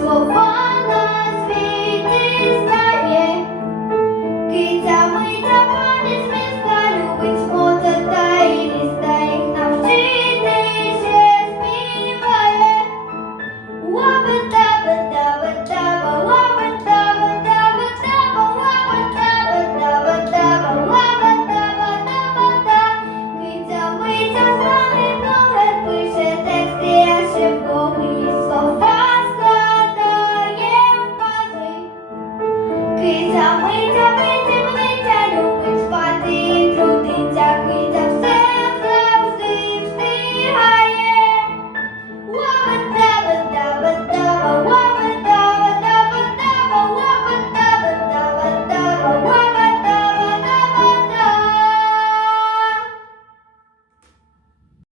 Слова на світі знає, киця Миця, миця, миця, миця,